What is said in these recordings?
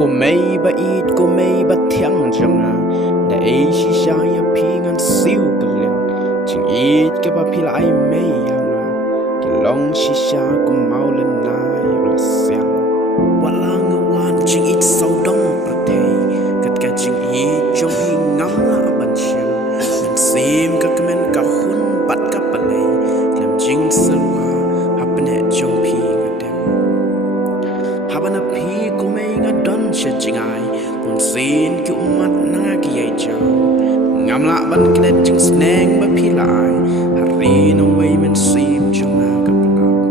Cô mây ba ít cô mây ba thiang chẳng à để ấy chỉ xa ya pi ngan siêu cả liền chừng ít cái ba pi lại mây hàng à cái lòng chỉ xa cô mau lên nai là xiang wala ngawan chừng ít sâu đông bạc thề cắt cả chừng ít trong hi ngắm là bàn chiều mình xem các cái men cả hun bắt các bạn này làm chính sự happen hệ trong pi ngàn đêm habana pi cô mây ngàn đón sẽ chừng ai buồn xin kiểu mắt na kia chào ngắm lạ ban cái chừng snang ba pi lại hari no way mình xem trong na gặp lao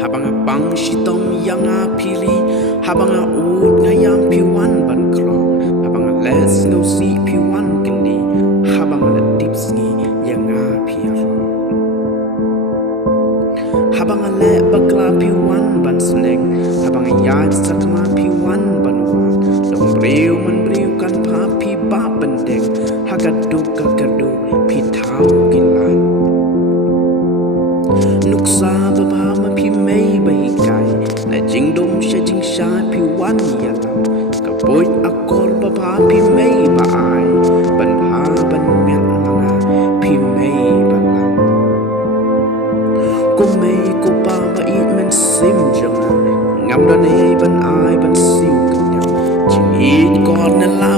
habang bang si tông yang a pili habang ut ngayang pi wan ban kro habang let's go see pi wan kini habang la tips ni yang a pi habang le bakla pi wan ban snack habang yat sakma pi wan ban wa dong breu man breu kan pa pi ba ban dek hagadu kakadu pi thau kilan nuksa ba ba ma pi mei bai kai na jing dum she jing sha pi wan ya ka boy akor ba ba pi mei ba ai ban ha ban mian langa pi mei ba lang cô mei cô ba ba ít men sim jang ngam don ei ban ai ban siu kan ya jing ít kon na la